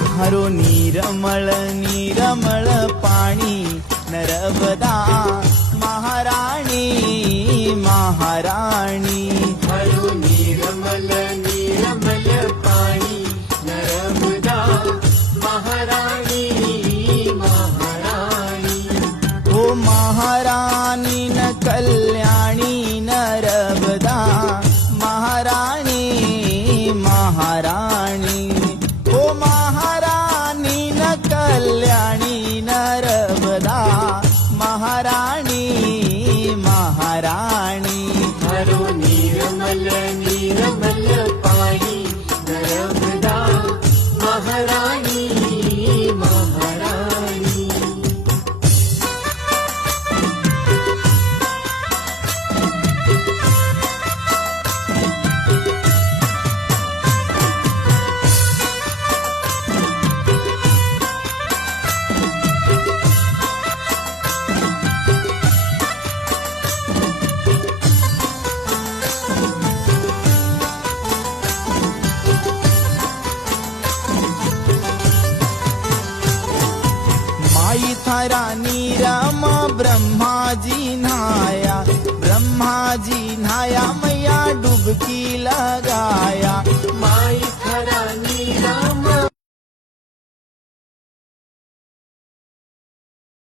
थारो निरमल निरमल पाणी नर्मदा महाराणी महाराणी। थारो निरमल निरमल पाणी नर्मदा महाराणी महाराणी। ओ महाराणी न कल्याणी नर्मदा महाराणी महाराणी। ओ महाराणी न कल्याणी नर्मदा महाराणी महाराणी। थारो निरमल निरमल पाणी नर्मदा महाराणी महाराणी। माई थारा नीरम ब्रह्माजी नहाया मैया डुबकी लगाया।